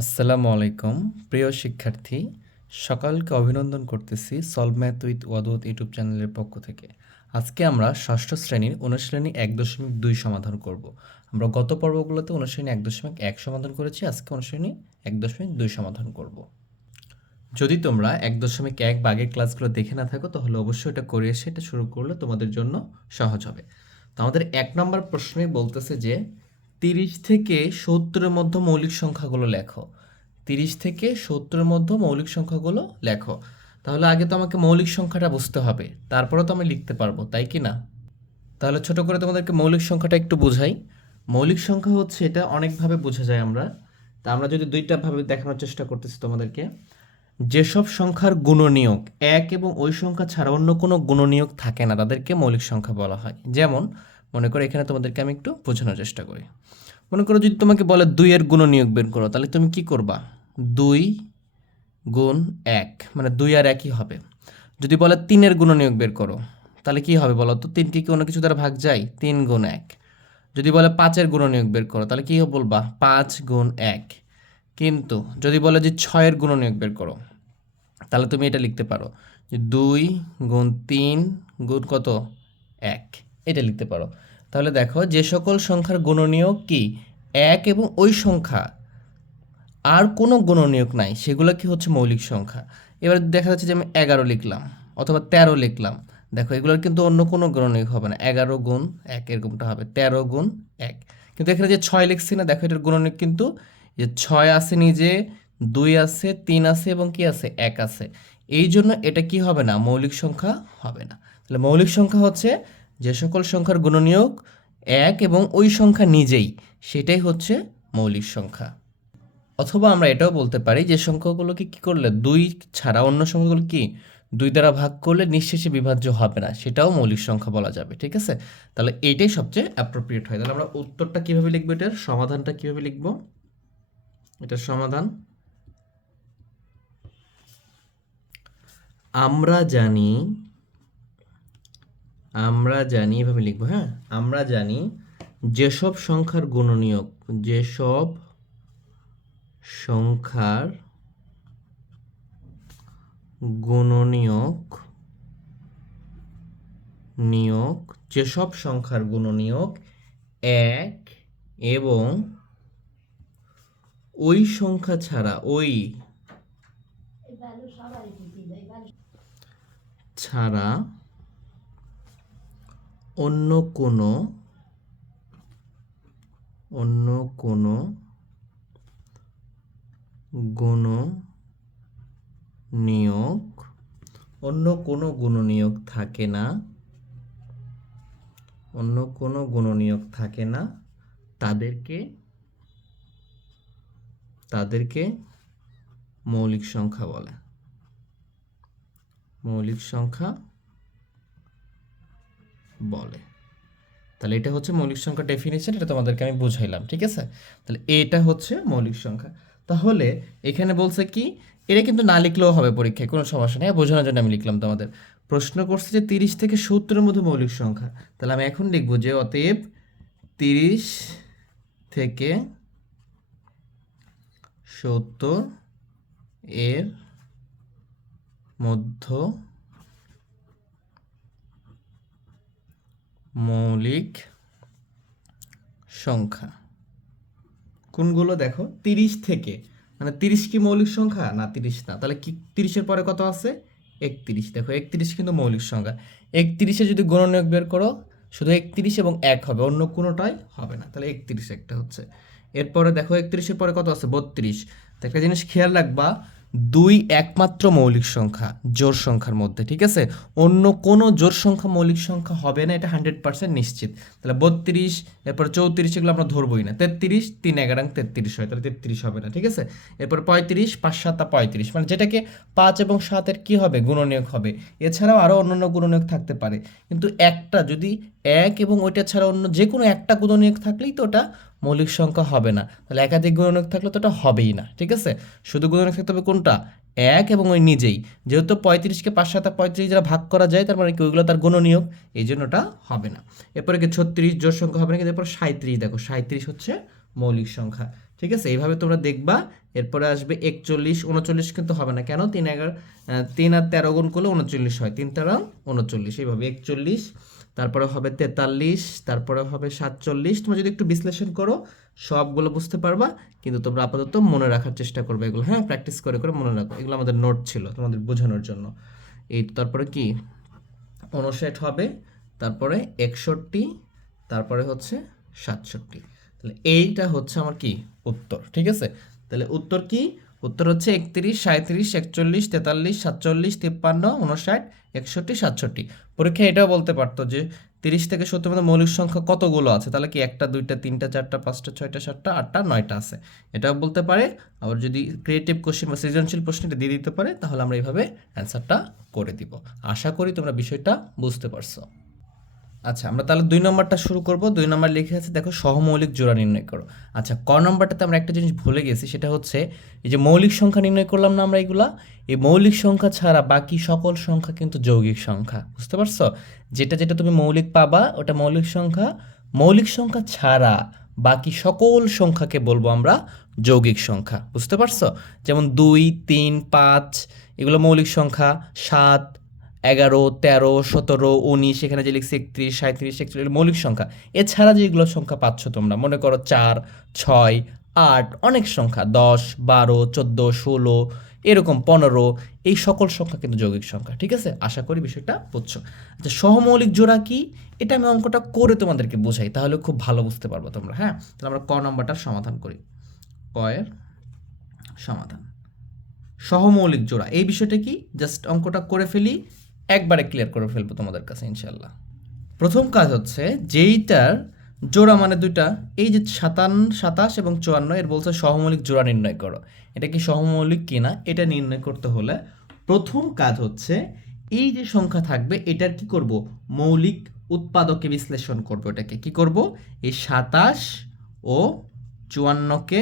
আসসালামু আলাইকুম। প্রিয় শিক্ষার্থী, সকালকে অভিনন্দন করতেছি solve math with Wadud YouTube চ্যানেলের পক্ষ থেকে। আজকে আমরা ষষ্ঠ শ্রেণির অনুশীলনী এক দশমিক দুই সমাধান করব। আমরা গত পর্বগুলোতে অনুশীলনী এক দশমিক এক সমাধান করেছি, আজকে অনুশীলনী এক দশমিক দুই সমাধান করব। যদি তোমরা এক দশমিক এক বাগের ক্লাসগুলো দেখে না থাকো, তাহলে অবশ্যই এটা করে এসে এটা শুরু করলে তোমাদের জন্য সহজ হবে। তো আমাদের এক নম্বর প্রশ্নে বলতেছে যে তিরিশ থেকে সত্তরের মধ্যে মৌলিক সংখ্যাগুলো লেখো। তিরিশ থেকে সত্তরের মধ্যে মৌলিক সংখ্যাগুলো লেখো। তাহলে আগে তো আমাকে মৌলিক সংখ্যাটা বুঝতে হবে তারপরে তো আমি লিখতে পারব, তাই কি না? তাহলে ছোট করে তোমাদেরকে মৌলিক সংখ্যাটা একটু বোঝাই। মৌলিক সংখ্যা হচ্ছে এটা অনেকভাবে বোঝা যায় আমরা। তা আমরা যদি দুইটা ভাবে দেখানোর চেষ্টা করতেছি তোমাদেরকে। যেসব সংখ্যার গুণনীয়ক, এক এবং ওই সংখ্যা ছাড়া অন্য কোনো গুণনীয়ক থাকে না, তাদেরকে মৌলিক সংখ্যা বলা হয়। যেমন মনে করো এখানে তোমাদেরকে আমি একটু বোঝানোর চেষ্টা করি। মনে করো যদি তোমাকে বলে দুইয়ের নিয়োগ বের করো, তাহলে তুমি কি করবা? দুই গুণ এক মানে দুই আর একই হবে। যদি বলে তিনের গুণ নিয়োগ বের করো, তাহলে কি হবে বলো তো? তিন কি কোনো কিছু দ্বারা ভাগ যায়? তিন গুণ এক। যদি বলে পাঁচের গুণ নিয়োগ বের করো, তাহলে কী বলবা? পাঁচ গুণ এক। কিন্তু যদি বলে যে ছয়ের গুণ নিয়োগ বের করো, তাহলে তুমি এটা লিখতে পারো যে দুই গুণ তিন গুণ কত? এক। এটা লিখতে পারো। তাহলে দেখো যে সকল সংখ্যার গুণনীয়ক কি? এক এবং ওই সংখ্যা। আর কোনো গুণনীয়ক নাই, সেগুলো কি হচ্ছে মৌলিক সংখ্যা। এবার দেখা যাচ্ছে যে আমি এগারো লিখলাম, অথবা তেরো লিখলাম। দেখো এগুলোর কিন্তু অন্য কোনো গুণনীয়ক হবে না। এগারো গুণ এক, এরকমটা হবে। তেরো গুণ এক। কিন্তু এখানে যে ছয় লিখছি না, দেখো এটার গুণনীয়ক কিন্তু যে ছয় আছে নিজে, দুই আছে, তিন আছে এবং কি আছে? এক আছে। এই জন্য এটা কি হবে না? মৌলিক সংখ্যা হবে না। তাহলে মৌলিক সংখ্যা হচ্ছে যে সকল সংখ্যার গুণনীয়ক এক এবং ওই সংখ্যা নিজেই, সেটাই হচ্ছে মৌলিক সংখ্যা। অথবা আমরা এটাও বলতে পারি যে সংখ্যাগুলোকে কি করলে? দুই ছাড়া অন্য সংখ্যাগুলো কি? দুই দ্বারা ভাগ করলে নিঃশেষে বিভাজ্য হবে না, সেটাও মৌলিক সংখ্যা বলা যাবে, ঠিক আছে? তাহলে এইটাই সবচেয়ে অ্যাপ্রোপ্রিয়েট হয়। তাহলে আমরা উত্তরটা কীভাবে লিখব এটার? সমাধানটা কীভাবে লিখব? এটার সমাধান। আমরা জানি আমরা জানি এভাবে লিখব হ্যাঁ? আমরা জানি যেসব সংখ্যার গুণনীয়ক যেসব সংখ্যার গুণনীয়ক নিয়োগ যেসব সংখ্যার গুণনীয়ক এক এবং ওই সংখ্যা ছাড়া ওই ছাড়া অন্য কোনো অন্য কোনো গুণ নিয়োগ অন্য কোনো গুণনীয়ক থাকে না, অন্য কোনো গুণনীয়ক থাকে না, তাদেরকে তাদেরকে মৌলিক সংখ্যা বলে। মৌলিক সংখ্যা বলে। তাহলে এটা হচ্ছে মৌলিক সংখ্যা ডেফিনেশন এটা তোমাদেরকে আমি বুঝাইলাম, ঠিক আছে? তাহলে এটা হচ্ছে মৌলিক সংখ্যা। তাহলে এখানে বলছে কি, এটা কিন্তু না লিখলেও হবে পরীক্ষায়, কোনো সমস্যা নেই বোঝানোর জন্য আমি লিখলাম তোমাদের। প্রশ্ন করছে যে তিরিশ থেকে সত্তরের মধ্যে মৌলিক সংখ্যা, তাহলে আমি এখন লিখব যে অতএব তিরিশ থেকে সত্তর এর মধ্য মৌলিক সংখ্যা। কোনগুলো দেখো? তিরিশ থেকে। মানে তিরিশ কি মৌলিক সংখ্যা? না, তিরিশ না। তাহলে কি তিরিশের পরে কত আছে? একত্রিশ। দেখো, একত্রিশ কিন্তু মৌলিক সংখ্যা। একত্রিশে যদি গণনীয়ক বের করো, শুধু একত্রিশ এবং এক হবে, অন্য কোনোটাই হবে না। তাহলে একত্রিশ একটা হচ্ছে। এরপরে দেখো, একত্রিশের পরে কত আছে? বত্রিশ। তো একটা জিনিস খেয়াল রাখবা দুই একমাত্র মৌলিক সংখ্যা জোর সংখ্যার মধ্যে, ঠিক আছে? অন্য কোনো জোর সংখ্যা, মৌলিক সংখ্যা হবে না, এটা হান্ড্রেড পার্সেন্ট নিশ্চিত। তাহলে বত্রিশ, এরপর চৌত্রিশ, এগুলো আমরা ধরবই না। তেত্রিশ, তিন এগারাং তেত্রিশ হয়, তাহলে তেত্রিশ হবে না, ঠিক আছে? এরপর পঁয়ত্রিশ, পাঁচ সাতটা পঁয়ত্রিশ মানে যেটাকে পাঁচ এবং সাতের কি হবে? গুণনীয়ক হবে। এছাড়াও আরও অন্যান্য গুণনীয়ক থাকতে পারে। কিন্তু একটা, যদি এক এবং ওইটা ছাড়া অন্য যে কোনো একটা গুণনীয়ক থাকলেই তো ওটা মৌলিক সংখ্যা হবে না। তাহলে একাধিক গুণনীয়ক থাকলে তো ওটা হবেই না, ঠিক আছে? শুধু গুণনীয়ক থাকতে হবে কোনটা? এক এবং ওই নিজেই। যেহেতু পঁয়ত্রিশকে পাঁচ সাথে পঁয়ত্রিশ যারা ভাগ করা যায়, তার মানে কি ওইগুলো তার গুণনীয়ক এই জন্য ওটা হবে না। এরপরে কি ছত্রিশ জোর সংখ্যা হবে না কিন্তু এরপর সাঁত্রিশ দেখো সাঁত্রিশ হচ্ছে মৌলিক সংখ্যা, ঠিক আছে? এইভাবে তোমরা দেখবা। এরপরে আসবে একচল্লিশ, উনচল্লিশ কিন্তু হবে না। কেন? তিন এগারো তিন আর তেরো গুণ করলে উনচল্লিশ হয়। তিন তেরো, উনচল্লিশ। এইভাবে একচল্লিশ তারপরে হবে তেতাল্লিশ, তারপরে হবে সাতচল্লিশ। তোমরা যদি একটু বিশ্লেষণ করো, সবগুলো বুঝতে পারবা, কিন্তু তোমরা আপাতত মনে রাখার চেষ্টা করবে এগুলো। হ্যাঁ প্র্যাকটিস করে করে মনে রাখো। এগুলো আমাদের নোট ছিল তোমাদের বোঝানোর জন্য। এই তারপরে কি? উনষাট হবে, তারপরে একষট্টি, তারপরে হচ্ছে সাতষট্টি। তাহলে এইটা হচ্ছে আমার কি? উত্তর, ঠিক আছে? তাহলে উত্তর কি? উত্তর হচ্ছে একত্রিশ সাঁত্রিশ একচল্লিশ, তেতাল্লিশ, সাতচল্লিশ, তিপ্পান্ন, উনষাট, একষট্টি, সাতষট্টি। পরীক্ষায় এটাও বলতে পারতো যে তিরিশ থেকে সত্তর মধ্যে মৌলিক সংখ্যা কতগুলো আছে? তাহলে কি একটা, দুইটা, তিনটা, চারটা, পাঁচটা, ছয়টা, সাতটা, আটটা, নয়টা আছে। এটাও বলতে পারে। আবার যদি ক্রিয়েটিভ কোশ্চেন বা সৃজনশীল প্রশ্নটা দিয়ে দিতে পারে, তাহলে আমরা এইভাবে অ্যান্সারটা করে দিব। আশা করি তোমরা বিষয়টা বুঝতে পারছ। আচ্ছা আমরা তাহলে দুই নম্বরটা শুরু করব। দুই নম্বর লিখে আছে, দেখো, সহমৌলিক জোড়া নির্ণয় করো। আচ্ছা ক নম্বরটাতে আমরা একটা জিনিস ভুলে গেছি, সেটা হচ্ছে এই যে মৌলিক সংখ্যা নির্ণয় করলাম না আমরা এগুলা? এই মৌলিক সংখ্যা ছাড়া বাকি সকল সংখ্যা কিন্তু যৌগিক সংখ্যা, বুঝতে পারছ? যেটা যেটা তুমি মৌলিক পাবা, ওটা মৌলিক সংখ্যা। মৌলিক সংখ্যা ছাড়া বাকি সকল সংখ্যাকে বলব আমরা যৌগিক সংখ্যা, বুঝতে পারছ? যেমন দুই, তিন, পাঁচ, এগুলো মৌলিক সংখ্যা, সাত এগারো, তেরো, সতেরো, উনিশ, এখানে যে লিখছি একত্রিশ সাঁত্রিশ একচল্লিশ, মৌলিক সংখ্যা। এছাড়া যেগুলো সংখ্যা পাচ্ছ তোমরা, মনে করো চার, ছয়, আট, অনেক সংখ্যা, দশ, বারো, চোদ্দ, ষোলো, এরকম পনেরো, এই সকল সংখ্যা কিন্তু যৌগিক সংখ্যা, ঠিক আছে? আশা করি বিষয়টা বুঝছ। আচ্ছা সহমৌলিক জোড়া কি? এটা আমি অঙ্কটা করে তোমাদেরকে বোঝাই, তাহলে খুব ভালো বুঝতে পারব তোমরা হ্যাঁ? তাহলে আমরা ক নম্বরটার সমাধান করি। কয়ের সমাধান। সহমৌলিক জোড়া, এই বিষয়টা কি? জাস্ট অঙ্কটা করে ফেলি। একবারে ক্লিয়ার করে ফেলব তোমাদের কাছে ইনশাল্লাহ প্রথম কাজ হচ্ছে, যেইটার জোড়া মানে দুইটা, এই যে সাতান, সাতাশ এবং চুয়ান্ন, এর বলছে সহমৌলিক জোড়া নির্ণয় করো। এটা কি সহমৌলিক কিনা, এটা নির্ণয় করতে হলে প্রথম কাজ হচ্ছে, এই যে সংখ্যা থাকবে, এটার কি করব? মৌলিক উৎপাদকে বিশ্লেষণ করব এটাকে। কি করব? এই সাতাশ ও চুয়ান্নকে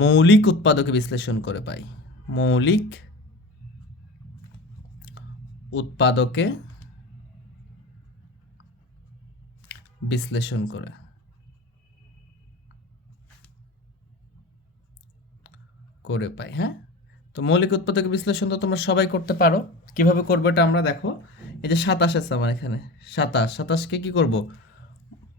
মৌলিক উৎপাদকে বিশ্লেষণ করে পাই। মৌলিক উৎপাদকে বিশ্লেষণ করে। করে পাই হ্যাঁ? তো মৌলিক উৎপাদক বিশ্লেষণ তো তোমরা সবাই করতে পারো। কীভাবে করব এটা আমরা দেখো। এই যে সাতাশ আছে আমার এখানে। সাতাশ। সাতাশকে কি করব?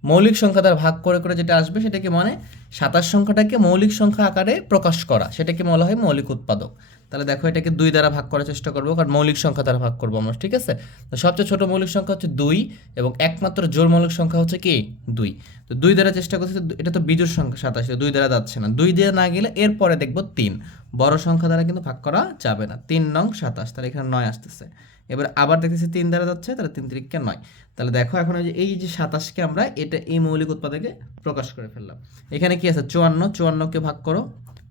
মৌলিক সংখ্যা দ্বারা ভাগ করে করে যেটা আসবে সেটাকে মানে সাতাশ সংখ্যাটাকে মৌলিক সংখ্যা আকারে প্রকাশ করা। সেটাকে বলা হয় মৌলিক উৎপাদক। তাহলে দেখো এটাকে দুই দ্বারা ভাগ করার চেষ্টা করব, কারণ মৌলিক সংখ্যা দ্বারা ভাগ করব আমরা, ঠিক আছে? তো সবচেয়ে ছোট মৌলিক সংখ্যা হচ্ছে দুই, এবং একমাত্র জোর মৌলিক সংখ্যা হচ্ছে কি? দুই। তো দুই দ্বারা চেষ্টা করছি এটা তো বিজোর সংখ্যা সাতাশ দুই দ্বারা যাচ্ছে না। দুই দিয়ে না গেলে এরপরে দেখব তিন। বড় সংখ্যা দ্বারা কিন্তু ভাগ করা যাবে না। তিন নং সাতাশ, তাহলে এখানে নয় আসতেছে। এবার আবার দেখতেছি তিন দ্বারা যাচ্ছে, তাহলে তিন তিরিককে নয়। তাহলে দেখো এখন ওই যে, এই যে সাতাশকে আমরা এটা এই মৌলিক উৎপাদকে প্রকাশ করে ফেললাম। এখানে কি আছে? চুয়ান্ন, চুয়ান্নকে ভাগ করো।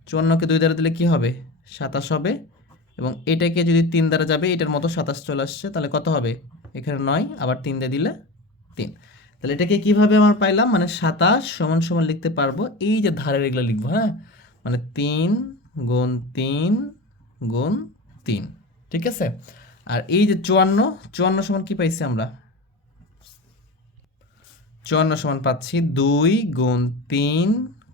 চুয়ান্নকে দুই দ্বারা দিলে কি হবে? সাতাশ হবে এবং এটাকে যদি তিন দ্বারা যাবে, এটার মতো সাতাশ চলে আসছে, তাহলে কত হবে? এখানে নয়, আবার তিন দিয়ে দিলে তিন। তাহলে এটাকে কীভাবে আমার পাইলাম? মানে সাতাশ সমান সমান লিখতে পারব, এই যে ধারের এগুলো লিখব হ্যাঁ? মানে তিন গুণ তিন গুণ তিন, ঠিক আছে? আর এই যে চুয়ান্ন চুয়ান্ন সমান কি পাইছি আমরা? চুয়ান্ন সমান পাচ্ছি দুই গুণ তিন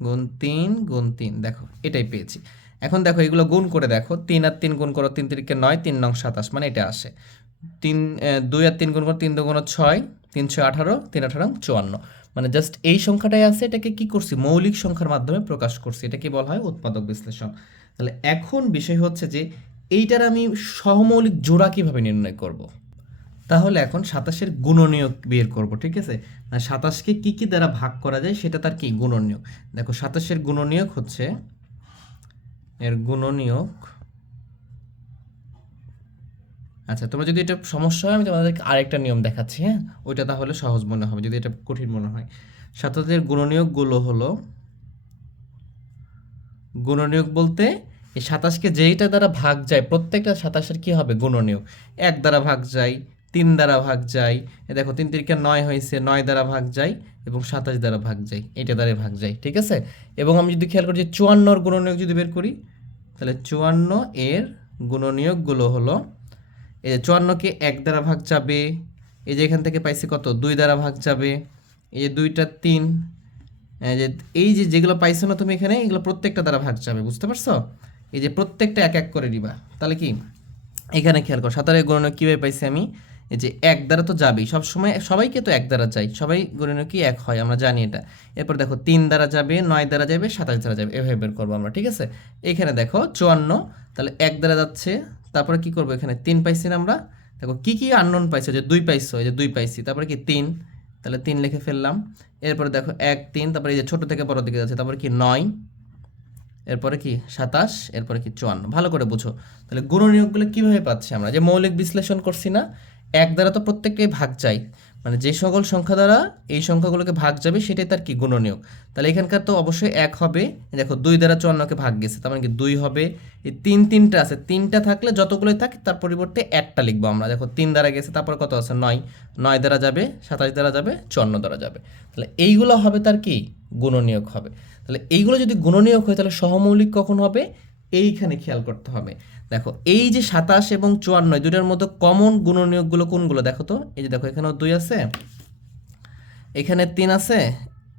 গুণ তিন গুণ তিন, দেখো, এটাই পেয়েছি। এখন দেখো এগুলো গুণ করে দেখো, তিন আর তিন গুণ করো তিন তিরিকে নয়, তিন নং সাতাশ মানে এটা আসে। তিন দুই আর তিন গুণ করো তিন দুগুণ ছয়, তিন ছয় আঠারো, তিন আঠারো চুয়ান্ন। মানে জাস্ট এই সংখ্যাটাই আছে, এটাকে কি করছি? মৌলিক সংখ্যার মাধ্যমে প্রকাশ করছি এটাকে বলা হয়? উৎপাদক বিশ্লেষণ। তাহলে এখন বিষয় হচ্ছে যে, এইটার আমি সহমৌলিক জোড়া কীভাবে নির্ণয় করব। তাহলে এখন সাতাশের গুণনীয়ক বের করব, ঠিক আছে? সাতাশকে কি কি দ্বারা ভাগ করা যায়, সেটা তার কি? গুণনীয়ক। দেখো সাতাশের গুণনীয়ক হচ্ছে এর গুণনীয়ক। আচ্ছা তোমরা যদি এটা সমস্যা হয়, আমি তোমাদেরকে আরেকটা নিয়ম দেখাচ্ছি হ্যাঁ? ওইটা তাহলে সহজ মনে হবে, যদি এটা কঠিন মনে হয়। সাতাশের গুণনীয়কগুলো হলো, গুণনীয়ক বলতে এই সাতাশকে যেইটা দ্বারা ভাগ যায়, প্রত্যেকটা সাতাশের কি হবে? গুণনীয়ক। এক দ্বারা ভাগ যায় তিন দ্বারা ভাগ যায়। দেখো, তিন তিরিকে নয় হয়েছে, নয় দ্বারা ভাগ যায় এবং সাতাশ দ্বারা ভাগ যায়। এটা দ্বারা ভাগ যায়, ঠিক আছে? এবং আমি যদি খেয়াল করি যে চুয়ান্নর গুণনীয়ক যদি বের করি, তাহলে চুয়ান্ন এর গুণনীয়কগুলো হলো, এই যে চুয়ান্নকে এক দ্বারা ভাগ যাবে, এই যে এখান থেকে পাইছি কত? দুই দ্বারা ভাগ যাবে, এই যে দুইটা তিন যে, এই যে যেগুলো পাইছো না তুমি এখানে, এগুলো প্রত্যেকটা দ্বারা ভাগ যাবে, বুঝতে পারছ? এই যে প্রত্যেকটা এক এক করে দিবা। তাহলে কি? এখানে খেয়াল করো সাঁতারে গণনা কীভাবে পাইছি আমি? যে এক দ্বারা তো যাবেই। সব সময় সবাইকে তো এক দ্বারা চাই। সবাই গণনা কি এক হয়, আমরা জানি এটা। এরপর দেখো, তিন দ্বারা যাবে, নয় দ্বারা যাবে, সাতাশ দ্বারা যাবে, এভাবে বের করব আমরা, ঠিক আছে? এখানে দেখো, চুয়ান্ন, তাহলে এক দ্বারা যাচ্ছে, তারপরে কি করব এখানে? তিন পাইছি না আমরা? দেখো, কি কি আননোন পাইছো? যে দুই পাইছো যে দুই পাইছি, তারপরে কি তিন? তাহলে তিন লিখে ফেললাম। এরপরে দেখো, এক, তিন, তারপরে এই যে ছোটো থেকে বড় দিকে যাচ্ছে, তারপরে কি নয়? এরপরে কি সাতাশ, এরপরে কি চুয়ান্ন, ভালো করে বুঝো। তাহলে গুণনীয়কগুলো কীভাবে পাচ্ছি আমরা? যে মৌলিক বিশ্লেষণ করছি না এক দ্বারা তো প্রত্যেকটাই ভাগ চাই। মানে যে সকল সংখ্যা দ্বারা এই সংখ্যাগুলোকে ভাগ যাবে, সেটাই তার কি গুণনীয়ক? তাহলে এখানকার তো অবশ্যই এক হবে। দেখো, দুই দ্বারা চুয়ান্নকে ভাগ গেছে, তার মানে কি দুই হবে। এই তিন তিনটা আছে, তিনটা থাকলে যতগুলোই থাকে, তার পরিবর্তে একটা লিখব আমরা। দেখো, তিন দ্বারা গেছে, তারপর কত আছে? নয়। নয় দ্বারা যাবে, সাতাশ দ্বারা যাবে, চুয়ান্ন দ্বারা যাবে। তাহলে এইগুলো হবে তার কি? গুণনীয়ক হবে। তাহলে এইগুলো যদি গুণনীয়ক হয়, তাহলে সহমৌলিক কখন হবে? এইখানে খেয়াল করতে হবে। দেখো, এই যে সাতাশ এবং চুয়ান্ন দুটার মধ্যে কমন গুণনীয়কগুলো কোনগুলো? দেখো তো, এই যে দেখো, এখানেও দুই আছে, এখানে তিন আছে,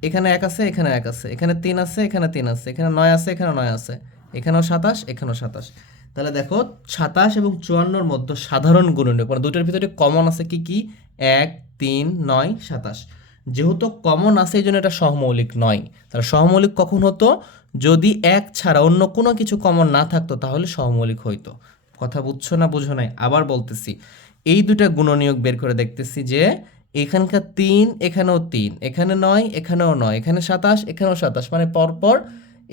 এখানে এক আছে, এখানে এক আছে, এখানে তিন আছে, এখানে তিন আছে, এখানে নয় আছে, এখানে নয় আছে, এখানেও সাতাশ এখানেও সাতাশ। তাহলে দেখো, সাতাশ এবং চুয়ান্নর মধ্যে সাধারণ গুণনীয়ক মানে দুটোর ভিতরে কমন আছে কি কি? এক, তিন, নয়, সাতাশ। যেহেতু কমন আছে, এই জন্য এটা সহমৌলিক নয়। তাহলে সহমৌলিক কখন হতো? যদি এক ছাড়া অন্য কোনো কিছু কমন না থাকতো, তাহলে সহমৌলিক হইতো। কথা বুঝছ না বুঝো নাই? আবার বলতেছি, এই দুটা গুণনীয়ক বের করে দেখতেছি যে, এখানকার তিন, এখানেও তিন, এখানে নয়, এখানেও নয়, এখানে সাতাশ, এখানেও সাতাশ মানে পরপর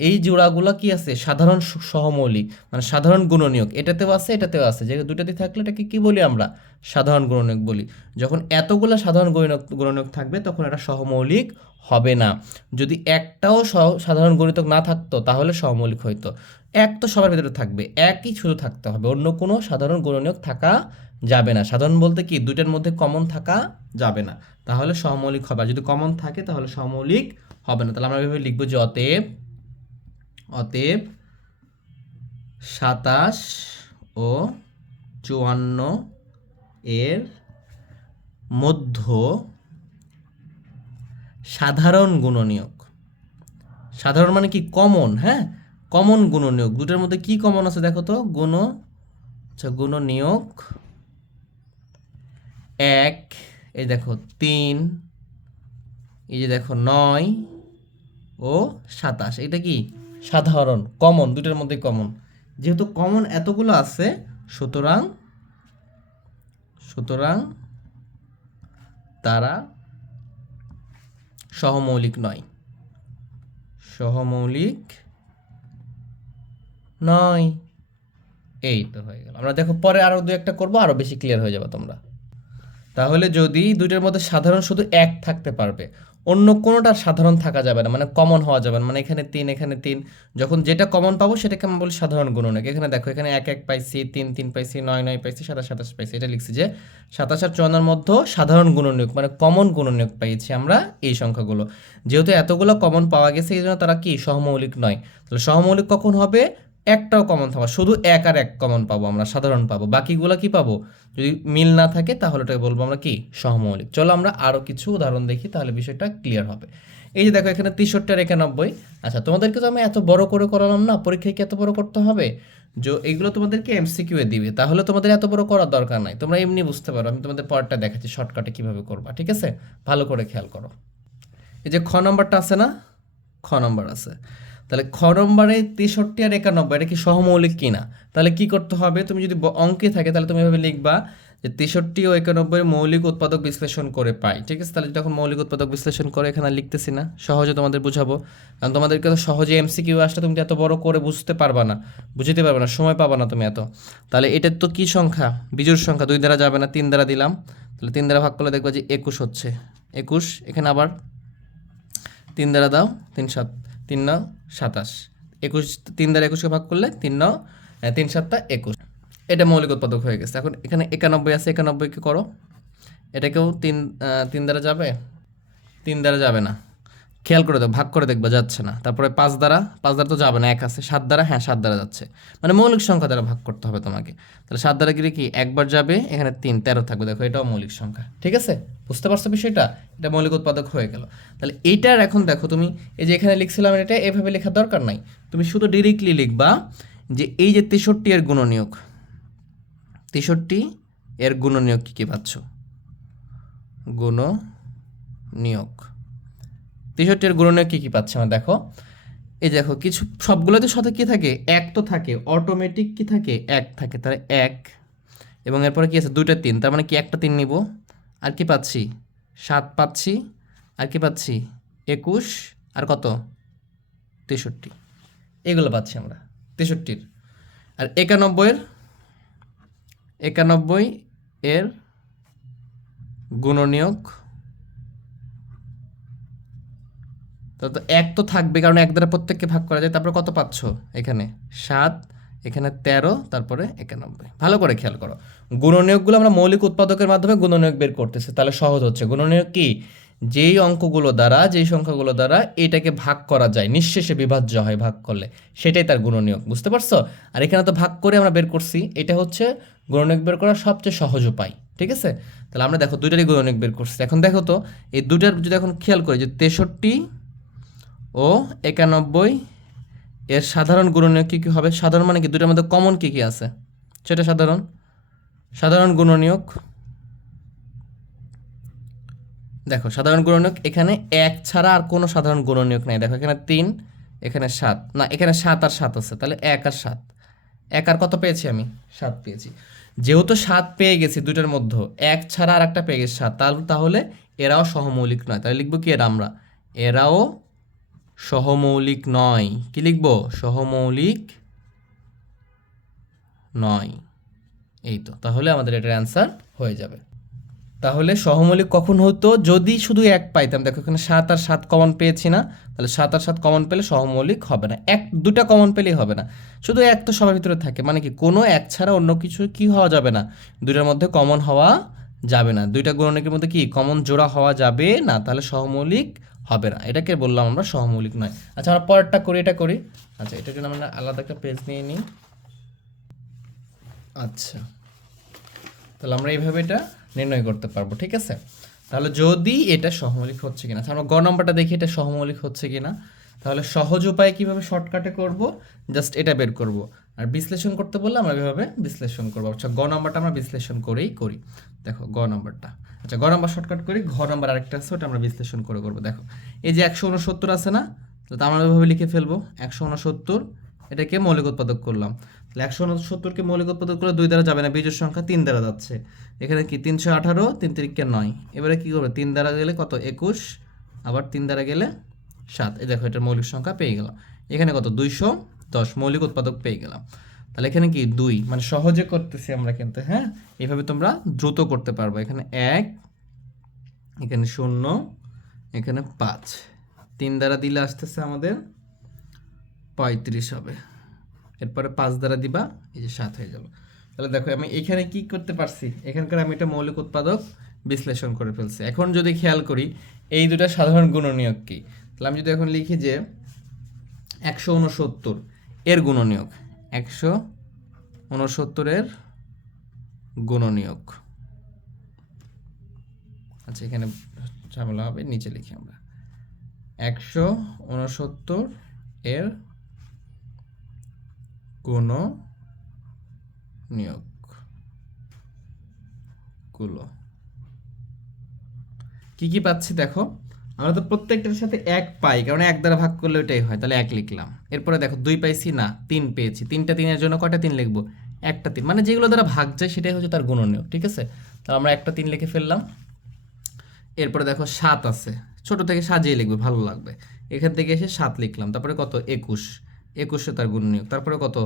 এই জোড়াগুলো কি আছে? সাধারণ সহমৌলিক মানে সাধারণ গুণনীয়ক। এটাতেও আছে এটাতেও আছে। যে দুটাতে থাকলে এটাকে কি বলি আমরা? সাধারণ গুণনীয়ক বলি। যখন এতগুলো সাধারণ গুণনীয়ক গুণনীয়ক থাকবে, তখন এটা সহমৌলিক হবে না। যদি একটাও সাধারণ গণিতক না থাকতো, তাহলে সহমৌলিক হইতো। এক তো সবার ভিতরে থাকবে, একই শুধু থাকতে হবে। অন্য কোনো সাধারণ গুণনীয়ক থাকা যাবে না। সাধারণ বলতে কি? দুইটার মধ্যে কমন থাকা যাবে না। তাহলে সহমৌলিক হবে। আর যদি কমন থাকে, তাহলে সহমৌলিক হবে না। তাহলে আমরা এভাবে লিখব যে অতএব অতএব সাতাশ ও চুয়ান্ন এর মধ্য সাধারণ গুণনীয়ক। সাধারণ মানে কি? কমন হ্যাঁ? কমন গুণনীয়ক। দুটার মধ্যে কি কমন আছে দেখো তো? গুণ আচ্ছা গুণনীয়ক এক, এই দেখো, তিন, এই যে দেখো, নয় ও সাতাশ। এটা কি? সাধারণ কমন দুটোর মধ্যে কমন যেহেতু কমন এতগুলো আছে, সুতরাং সুতরাং তারা সহমৌলিক নয়। সহমৌলিক নয়। এই তো হয়ে গেল। আমরা দেখো পরে আরও দু একটা করব আরও বেশি ক্লিয়ার হয়ে যাবে তোমরা। তাহলে যদি দুইটার মধ্যে সাধারণ শুধু এক থাকতে পারবে অন্য কোনোটা সাধারণ থাকা যাবে না মানে কমন হওয়া যাবে না। মানে এখানে তিন এখানে তিন, যখন যেটা কমন পাবো সেটাকে আমি বলি সাধারণ গুণনীয়ক এখানে দেখো, এখানে এক এক পাইছি তিন তিন পাইছি নয় নয় পাইছি সাতাশ সাতাশ পাইছি এটা লিখছি যে সাতাশ আর চুয়ান্নর মধ্যে সাধারণ গুণনীয়ক মানে কমন গুণনীয়ক পাইছি আমরা এই সংখ্যাগুলো। যেহেতু এতগুলো কমন পাওয়া গেছে, এই জন্য তারা কি, সহমৌলিক নয়। তাহলে সহমৌলিক কখন হবে? একটাও কমন থাকবে শুধু এক আর এক কমন পাবো আমরা, সাধারণ পাবো। বাকিগুলো কি পাবো? যদি মিল না থাকে, তাহলে ওটাকে বলব আমরা কি? সহমৌলিক। চলো আমরা আরও কিছু উদাহরণ দেখি, তাহলে বিষয়টা ক্লিয়ার হবে। এই যে দেখো, এখানে তেষট্টি আর একানব্বই। আচ্ছা তোমাদেরকে তো আমি এত বড় করে করালাম না, পরীক্ষায় কি এত বড় করতে হবে? যে, এগুলো তোমাদেরকে এমসিকিউ এ দিবে। তাহলে তোমাদের এত বড় করার দরকার নাই। তোমরা এমনি বুঝতে পারো, আমি তোমাদের পরটা দেখাচ্ছি শর্টকাটে কীভাবে করবা, ঠিক আছে? ভালো করে খেয়াল করো। এই যে খ নম্বরটা আছে না? খ নম্বর আছে। তাহলে খ নম্বরে তেষট্টি আর একানব্বই, এটা কি সহমৌলিক কিনা? তাহলে কি করতে হবে? তুমি যদি অঙ্কে থাকে, তাহলে তুমি এভাবে লিখবা যে তেষট্টি ও একানব্বই মৌলিক উৎপাদক বিশ্লেষণ করে পাই, ঠিক আছে? তাহলে যখন মৌলিক উৎপাদক বিশ্লেষণ করে, এখানে লিখতেছি না। সহজে তোমাদের বুঝাবো। কারণ তোমাদেরকে তো সহজে এমসিকিউ আসলে তুমি এত বড় করে বুঝতে পারবা না বুঝতে পারবে না, সময় পাবা না তুমি এত। তাহলে এটার তো কি সংখ্যা? বিজোড় সংখ্যা, দুই দ্বারা যাবে না, তিন দ্বারা দিলাম। তাহলে তিন দ্বারা ভাগ করলে দেখবা যে একুশ হচ্ছে। একুশ, এখানে আবার তিন দ্বারা দাও, তিন সাত, তিন নয় সাতাশ। একুশ, তিন দ্বারা একুশকে ভাগ করলে তিন ন তিন সাতটা একুশ। এটা মৌলিক উৎপাদক হয়ে গেছে। এখন এখানে একানব্বই আছে, একানব্বইকে করো। এটাকেও তিন তিন দ্বারা যাবে? তিন দ্বারা যাবে না। খেয়াল করে দেখো ভাগ করে দেখবা, যাচ্ছে না। তারপরে পাঁচ দ্বারা পাঁচ দ্বারা তো যাবে না, এক আছে। সাত দ্বারা হ্যাঁ সাত দ্বারা যাচ্ছে। মানে মৌলিক সংখ্যা দ্বারা ভাগ করতে হবে তোমাকে। তাহলে সাত দ্বারা গেলে কি, একবার যাবে, এখানে তিন, তেরো থাকবে। দেখো, এটাও মৌলিক সংখ্যা। ঠিক আছে? বুঝতে পারছ বিষয়টা? এটা মৌলিক উৎপাদক হয়ে গেল। তাহলে এইটার এখন দেখো তুমি, এই যে এখানে লিখছিলাম এটা, এভাবে লেখার দরকার নাই। তুমি শুধু ডিরেক্টলি লিখবা যে এই যে তেষট্টি এর গুণনীয়ক, তেষট্টি এর গুণনীয়ক কী কী পাচ্ছ? গুণ নিয়োগ তেষট্টির গুণনীয়ক কী কী পাচ্ছে আমরা দেখো। এই দেখো, কিছু সবগুলোতে সাথে কী থাকে? এক তো থাকে অটোমেটিক কি থাকে? এক থাকে, তাহলে এক। এবং এরপরে কি আছে? দুইটা তিন, তার মানে কি একটা তিন নিব? আর কি পাচ্ছি? সাত পাচ্ছি। আর কি পাচ্ছি? একুশ। আর কত? তেষট্টি। এগুলো পাচ্ছি আমরা, তেষট্টির। আর একানব্বইয়ের? একানব্বই এর গুণনীয়ক তো এক তো থাকবে, কারণ এক দ্বারা প্রত্যেককে ভাগ করা যায়। তারপরে কত পাচ্ছ এখানে? সাত, এখানে তেরো, তারপরে একানব্বই। ভালো করে খেয়াল করো। গুণনীয়কগুলো আমরা মৌলিক উৎপাদকের মাধ্যমে গুণনীয়ক বের করতেছি, তাহলে সহজ হচ্ছে। গুণনীয়ক কি? যেই অঙ্কগুলো দ্বারা, যেই সংখ্যাগুলো দ্বারা এটাকে ভাগ করা যায়, নিঃশেষে বিভাজ্য হয় ভাগ করলে। সেটাই তার গুণনীয়ক, বুঝতে পারছ? আর এখানে তো ভাগ করে আমরা বের করছি, এটা হচ্ছে গুণনীয়ক বের করার সবচেয়ে সহজ উপায়, ঠিক আছে? তাহলে আমরা দেখো দুইটারই গুণনীয়ক বের করছি। এখন দেখো তো, এই দুটার যদি এখন খেয়াল করি যে তেষট্টি ও একানব্বই, এর সাধারণ গুণনীয়ক কী কী হবে? সাধারণ মানে কি? দুটার মধ্যে কমন কী কী আছে? সেটা সাধারণ। সাধারণ গুণনীয়ক দেখো, সাধারণ গুণনীয়ক এখানে এক ছাড়া আর কোনো সাধারণ গুণনীয়ক নেই। দেখো, এখানে তিন, এখানে সাত। না, এখানে সাত আর সাত আছে, তাহলে এক আর সাত। এক আর কত পেয়েছি আমি? সাত পেয়েছি। যেহেতু সাত পেয়ে গেছি দুটার মধ্যে, এক ছাড়া আর একটা পেয়ে গেছি সাত তাহলে এরাও সহমৌলিক নয়। তাহলে লিখব কি এরা আমরা? এরাও সহমৌলিক নয়। কি লিখব? সহমৌলিক নয়। এই তো, তাহলে আমাদের এটার অ্যান্সার হয়ে যাবে। তাহলে সহমৌলিক কখন হতো? যদি শুধু এক পাইতাম, দেখো এখানে সাত আর সাত কমন পেয়েছি না, তাহলে সাত আর সাত কমন পেলে সহমৌলিক হবে না। এক, দুটা কমন পেলেই হবে না। শুধু এক তো সবার ভিতরে থাকে মানে কি, কোনো এক ছাড়া অন্য কিছু কি হওয়া যাবে না? দুইটার মধ্যে কমন হওয়া যাবে না। দুইটা গুণনীকের মধ্যে কি? কমন জোড়া হওয়া যাবে না। তাহলে সহমৌলিক হবে না। এটাকে বললাম আমরা সহমৌলিক নয়। আচ্ছা আমরা পরেরটা করি, এটা করি। আচ্ছা এটার জন্য আমরা আলাদা একটা পেজ নিয়ে নিই। আচ্ছা তাহলে আমরা এইভাবে এটা নির্ণয় করতে পারব, ঠিক আছে? তাহলে যদি এটা সহমৌলিক হচ্ছে কিনা আচ্ছা আমরা গ নম্বরটা দেখি, এটা সহমৌলিক হচ্ছে কিনা। তাহলে সহজ উপায়ে কীভাবে শর্টকাটে করব? জাস্ট এটা বের করব। আর বিশ্লেষণ করতে বললে আমরা এভাবে বিশ্লেষণ করব। আচ্ছা গ নম্বরটা আমরা বিশ্লেষণ করেই করি। দেখো, গ নম্বরটা। আচ্ছা গ নম্বর শর্টকাট করি, ঘ নম্বর আরেকটা আছে, ওটা আমরা বিশ্লেষণ করে করব। দেখো, এই যে একশো উনসত্তর আছে না, তো আমরা এভাবে লিখে ফেলব। একশো উনসত্তর এটাকে মৌলিক উৎপাদক করলাম। তাহলে একশো উনসত্তরকে মৌলিক উৎপাদক করে দুই দ্বারা যাবে না, বীজের সংখ্যা তিন দ্বারা যাচ্ছে। এখানে কি তিনশো আঠারো, তিন তিরিকে নয়। এবারে কী করবে? তিন দ্বারা গেলে কত? একুশ, আবার তিন দ্বারা গেলে সাত। এই দেখো, এটার মৌলিক সংখ্যা পেয়ে গেলাম। এখানে কত? দুইশো দশ মৌলিক উৎপাদক পেয়ে গেলাম। তাহলে এখানে কি? দুই। মানে সহজে করতেছি আমরা কিন্তু হ্যাঁ? এইভাবে তোমরা দ্রুত করতে পারবে। এখানে এক, এখানে শূন্য, এখানে পাঁচ। তিন দ্বারা দিলে আসতেছে আমাদের পঁয়ত্রিশ হবে। এরপরে পাঁচ দ্বারা দিবা, এই যে সাত হয়ে গেল তাহলে দেখো, আমি এখানে কি করতে পারছি? এখানকার আমি এটা মৌলিক উৎপাদক বিশ্লেষণ করে ফেলছি। এখন যদি খেয়াল করি, এই দুটা সাধারণ গুণনীয়ক কি? তাহলে আমি যদি এখন লিখি যে একশো উনসত্তর এর গুণনীয়ক। একশো উনসত্তরের গুণনীয়ক। আচ্ছা এখানে ঝামেলা হবে, নিচে লিখি আমরা। একশো উনসত্তর এর গুণ নিয়োগগুলো। কি কি পাচ্ছি দেখো? আমরা তো প্রত্যেকটার সাথে এক পাই, কারণ এক দ্বারা ভাগ করলে ওইটাই হয়, তাহলে এক লিখলাম। এরপরে দেখো, দুই পাইছি, না, তিন পেয়েছি। তিনটা তিনের জন্য কয়টা তিন লিখব? একটা তিন। মানে যেগুলো দ্বারা ভাগ যায়, সেটাই হচ্ছে তার গুণনীয়ক ঠিক আছে? তাহলে আমরা একটা তিন লিখে ফেললাম। এরপরে দেখো, সাত আছে। ছোট থেকে সাজিয়ে লিখবে, ভালো লাগবে। এখান থেকে এসে সাত লিখলাম। তারপরে কত? একুশ। একুশে তার গুণনীয়ক তারপরে কত?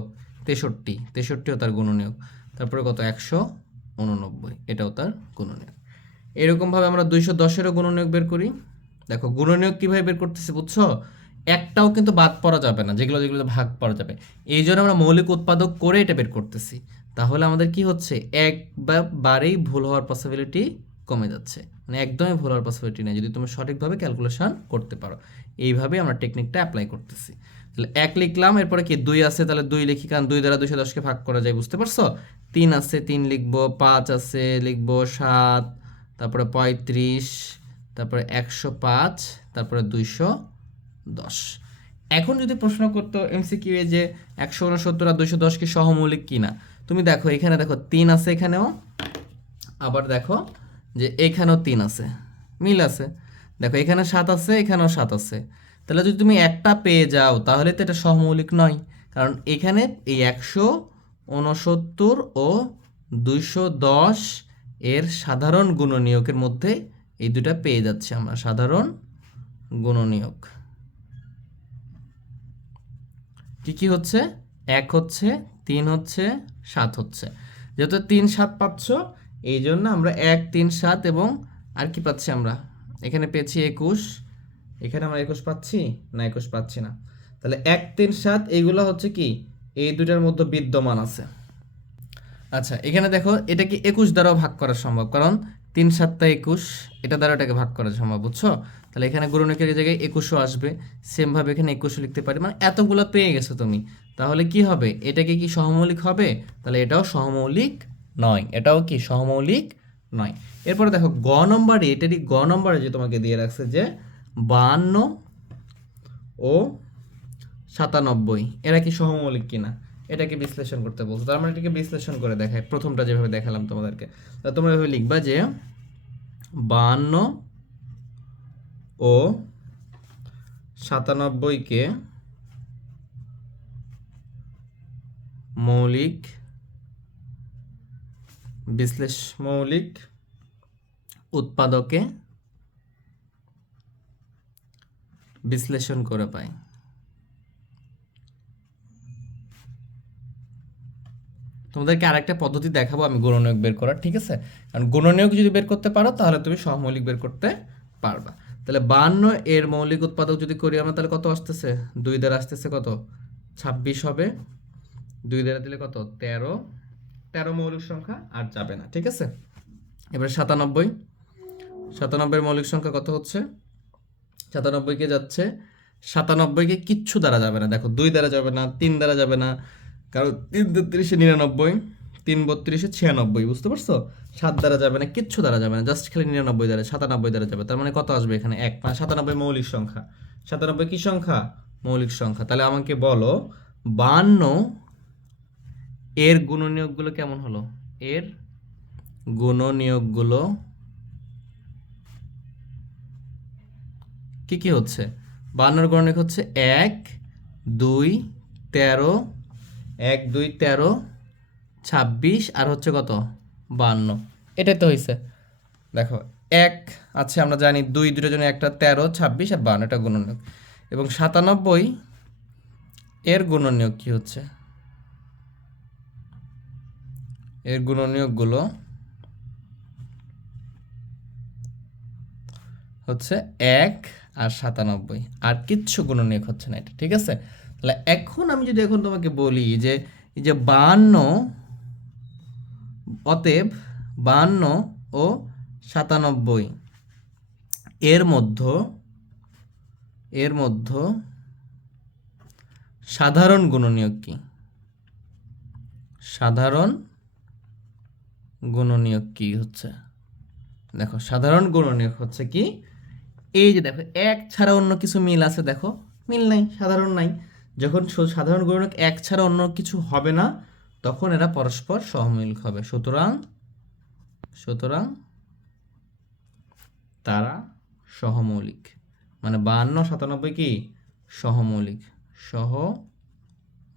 তেষট্টি। তেষট্টিও তার গুণনীয়ক তারপরে কত? একশো উননব্বই। এটাও তার গুণনীয়ক এরকমভাবে আমরা দুইশো দশেরও গুণনীয়ক বের করি। দেখো, গুণনীয়ক কীভাবে বের করতেছি বুঝছ? একটাও কিন্তু বাদ পড়া যাবে না, যেগুলো যেগুলো ভাগ পড়া যাবে। এই জন্য আমরা মৌলিক উৎপাদক করে এটা বের করতেছি। তাহলে আমাদের কি হচ্ছে? একবারেই ভুল হওয়ার পসিবিলিটি কমে যাচ্ছে। মানে একদমই ভুল হওয়ার পসিবিলিটি নেই, যদি তুমি সঠিকভাবে ক্যালকুলেশন করতে পারো। এইভাবেই আমরা টেকনিকটা অ্যাপ্লাই করতেছি। তাহলে এক লিখলাম, এরপরে কি দুই আছে? তাহলে দুই লিখি, কারণ দুই দ্বারা দুইশো দশকে ভাগ করা যায়, বুঝতে পারছ? তিন আছে, তিন লিখব, পাঁচ আছে, লিখব সাত, তারপরে পঁয়ত্রিশ তারপরে একশো পাঁচ, তারপরে দুইশো দশ। এখন যদি প্রশ্ন করতো এমসিকিউ এ যে একশো উনসত্তর আর দুইশো দশ কি সহমৌলিক কিনা, তুমি দেখো এখানে দেখো তিন আছে এখানেও, আবার দেখো যে এখানেও তিন আছে, মিল আছে। দেখো এখানে সাত আছে, এখানেও সাত আছে। তাহলে যদি তুমি একটা পেয়ে যাও, তাহলে তো এটা সহমৌলিক নয়, কারণ এখানে এই একশো উনসত্তর ও দুইশো দশ এর সাধারণ গুণনীয়কের মধ্যে এই দুটা পেয়ে যাচ্ছে আমরা। সাধারণ গুণনীয়ক। কি কি হচ্ছে? এক হচ্ছে, তিন হচ্ছে, সাত হচ্ছে। যেহেতু তিন, সাত পাচ্ছ, এই জন্য আমরা এক, তিন, সাত এবং আর কি পাচ্ছি আমরা? এখানে পেয়েছি একুশ। এখানে আমরা একুশ পাচ্ছি? না, একুশ পাচ্ছি না। তাহলে এক, তিন, সাত, এইগুলো হচ্ছে কি? এই দুটার মধ্যে বিদ্যমান আছে। আচ্ছা এখানে দেখো, এটা কি একুশ দ্বারাও ভাগ করা সম্ভব? কারণ তিন সাতটা একুশ, এটা দ্বারা এটাকে ভাগ করা সম্ভব, বুঝছ? তাহলে এখানে গুণনীয়কের জায়গায় একুশও আসবে সেমভাবে এখানে একুশও লিখতে পারি মানে এতগুলো পেয়ে গেছো তুমি। তাহলে কি হবে? এটাকে কি সহমৌলিক হবে? তাহলে এটাও সহমৌলিক নয়, এটাও কি সহমৌলিক নয়। এরপরে দেখো, গ নম্বরে, এটারই গ নম্বরে যে তোমাকে দিয়ে রাখছে যে বাহান্ন ও সাতানব্বই, এরা কি সহমৌলিক কিনা? এটাকে বিশ্লেষণ করতে বলছো। তার মানে এটাকে বিশ্লেষণ করে দেখায়। প্রথমটা যেভাবে দেখালাম তোমাদেরকে। তা তোমরা এভাবে লিখবা যে বাহান্ন ও সাতানব্বইকে মৌলিক বিশ্লেষ মৌলিক উৎপাদকে বিশ্লেষণ করে পাই তোমাদেরকে আরেকটা পদ্ধতি দেখাবো, আমি গুণনীয়ক বের করার, ঠিক আছে? কারণ গুণনীয়ক যদি বের করতে পারো, তাহলে তুমি সহমৌলিক বের করতে পারবা। তাহলে বান্ন এর মৌলিক উৎপাদক যদি করি আমরা, তাহলে কত আসতেছে? দুই দ্বারা আসতেছে কত? ছাব্বিশ হবে। দুই দ্বারা দিলে কত? তেরো। তেরো মৌলিক সংখ্যা আর যাবে না, ঠিক আছে? এবার সাতানব্বই। সাতানব্বই মৌলিক সংখ্যা কত হচ্ছে? সাতানব্বইকে যাচ্ছে? সাতানব্বইকে কিচ্ছু দ্বারা যাবে না। দেখো, দুই দ্বারা যাবে না, তিন দ্বারা যাবে না কারণ তিন তেত্রিশে নিরানব্বই, তিন বত্রিশে ছিয়ানব্বই, বুঝতে পারছ? সাত দ্বারা যাবে না, কিচ্ছু দ্বারা যাবে না জাস্ট খালি নিরানব্বই দ্বারা, সাতানব্বই দ্বারা যাবে, তার মানে কত আসবে এখানে? এক মানে সাতানব্বই মৌলিক সংখ্যা। সাতানব্বই কি সংখ্যা? মৌলিক সংখ্যা। তাহলে আমাকে বলো, বান্ন এর গুণনীয়কগুলো কেমন হলো? এর গুণনীয়কগুলো কি কি হচ্ছে? বান্নর গণনিক হচ্ছে এক, দুই, তেরো এক, দুই, তেরো, ছাব্বিশ, আর হচ্ছে কত? বান্ন। এটাই তো হয়েছে দেখো, এক আছে, আমরা জানি দুই দুটোর জন্য একটা তেরো, ছাব্বিশ, আর বান্ন, এটা গুণনীয়ক। এবং সাতানব্বই, এর গুণনীয়ক কি হচ্ছে? এর গুণনীয়কগুলো হচ্ছে এক আর সাতানব্বই। আর কিচ্ছু গুণনীয়ক হচ্ছে না এটা, ঠিক আছে? তাহলে এখন আমি যদি এখন তোমাকে বলি যে যে বান্ন অতএব বান্ন ও সাতানব্বই, এর মধ্য এর মধ্য সাধারণ গুণনীয়ক কি? সাধারণ গুণনীয়ক কি হচ্ছে? দেখো, সাধারণ গুণনীয়ক হচ্ছে কি? এই যে দেখো, এক ছাড়া অন্য কিছু মিল আছে, দেখো, মিল নাই, সাধারণ নাই। যখন সাধারণ গুণনীয়ক এক ছাড়া অন্য কিছু হবে না, তখন এরা পরস্পর সহমৌলিক হবে। সুতরাং সুতরাং তারা সহমৌলিক। মানে বাহান্ন, সাতানব্বই কি? সহমৌলিক। সহ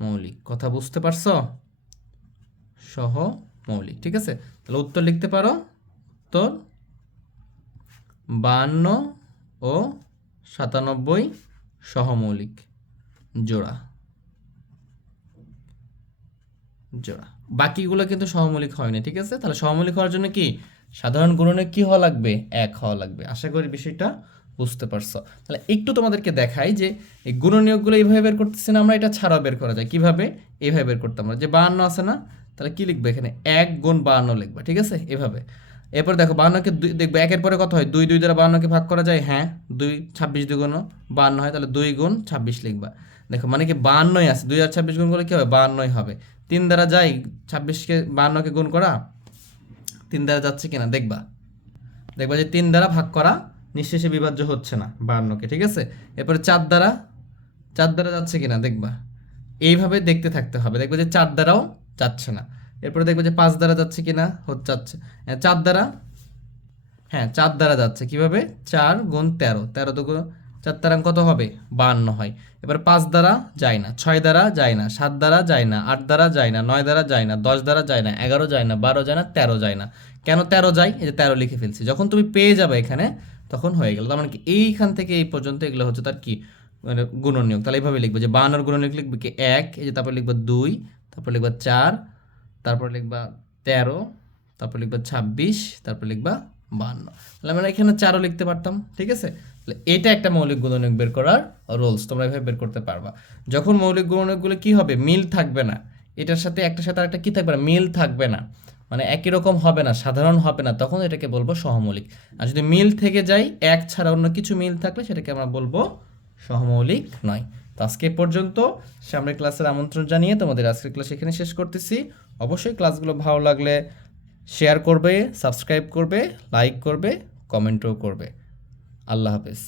মৌলিক কথা বুঝতে পারছ? সহমৌলিক। ঠিক আছে? তাহলে উত্তর লিখতে পারো? উত্তর বাহান্ন ও সাতানব্বই সহমৌলিক। জোড়া। জোড়া। বাকিগুলো কিন্তু সহমৌলিক হয়নি, ঠিক আছে? তাহলে সহমৌলিক হওয়ার জন্য কি? সাধারণ গুণনে কি হওয়া লাগবে? এক হওয়া লাগবে। আশা করি বিষয়টা বুঝতে পারছ। তাহলে একটু তোমাদেরকে দেখাই যে এই গুণনীয়কগুলো এইভাবে বের করতেছি না, আমরা এটা ছাড়াও বের করা যায়। কীভাবে? এইভাবে বের করতাম আমরা। যে বাহান্ন আছে না, তাহলে কি লিখবে এখানে? এক গুণ বাহান্ন লিখবে, ঠিক আছে? এভাবে। এরপর দেখো বাহান্নকে দুই, দেখব একের পরে কত হয়? দুই দুই দ্বারা বাহান্নকে ভাগ করা যায়? হ্যাঁ দুই, ছাব্বিশ দুগুণ বাহান্ন হয়, তাহলে দুই গুণ ছাব্বিশ লিখবা। দেখো মানে কি বাহান্নই আছে দুই আর ছাব্বিশ গুণ করলে কী হবে? বাহান্নই হবে। তিন দ্বারা যাই ছাব্বিশকে বাহান্নকে গুণ করা তিন দ্বারা যাচ্ছে কিনা? দেখবা। দেখবা যে তিন দ্বারা ভাগ করা নিঃশেষে বিভাজ্য হচ্ছে না বাহান্নকে ঠিক আছে? এরপরে চার দ্বারা চার দ্বারা যাচ্ছে কিনা? দেখবা। এইভাবে দেখতে থাকতে হবে। দেখবে যে চার দ্বারাও যাচ্ছে না। এরপরে দেখবে যে পাঁচ দ্বারা যাচ্ছে কিনা? হচ্ছে যাচ্ছে। হ্যাঁ, চার দ্বারা হ্যাঁ চার দ্বারা যাচ্ছে। কীভাবে? চার গুণ তেরো। তেরো দুগুণ চার তারাং কত হবে? বাহান্ন হয়। এবার পাঁচ দ্বারা যায় না, ছয় দ্বারা যায় না, সাত দ্বারা যায় না, আট দ্বারা যায় না, নয় দ্বারা যায় না, দশ দ্বারা যায় না, এগারো যায় না, বারো যায় না, তেরো যায় না। কেন তেরো যায়? এই যে তেরো লিখে ফেলছি। যখন তুমি পেয়ে যাবে এখানে, তখন হয়ে গেল। তার মানে কি এইখান থেকে এই পর্যন্ত এগুলো হচ্ছে তার কি? মানে গুণনীয়ক। তাহলে এইভাবে লিখবে যে বাহান্নর গুণনীয়ক লিখবে কি? এক, এই যে তারপর লিখবা দুই, তারপর লিখবা চার, তারপর লিখবা তেরো, তারপর লিখবা ছাব্বিশ, তারপর লিখবা বান্ন। তাহলে আমরা এখানে চারও লিখতে পারতাম, ঠিক আছে? এটা একটা মৌলিক গুণনীয়ক বের করার রোলস তোমরা এভাবে বের করতে পারবা। যখন মৌলিক গুণনীয়কগুলো কি হবে? মিল থাকবে না। এটার সাথে একটার সাথে আরেকটা কি থাকবে না? মিল থাকবে না। মানে একই রকম হবে না, সাধারণ হবে না। তখন এটাকে বলব সহমৌলিক। আর যদি মিল থেকে যাই, এক ছাড়া অন্য কিছু মিল থাকলে সেটাকে আমরা বলব সহমৌলিক নয়। তো আজকে পর্যন্ত। সামনের ক্লাসের আমন্ত্রণ জানিয়ে তোমাদের আজকের ক্লাস এখানে শেষ করতেছি। অবশ্যই ক্লাসগুলো ভালো লাগলে শেয়ার করবে সাবস্ক্রাইব করবে লাইক করবে কমেন্টও করবে। আল্লাহ হাফেজ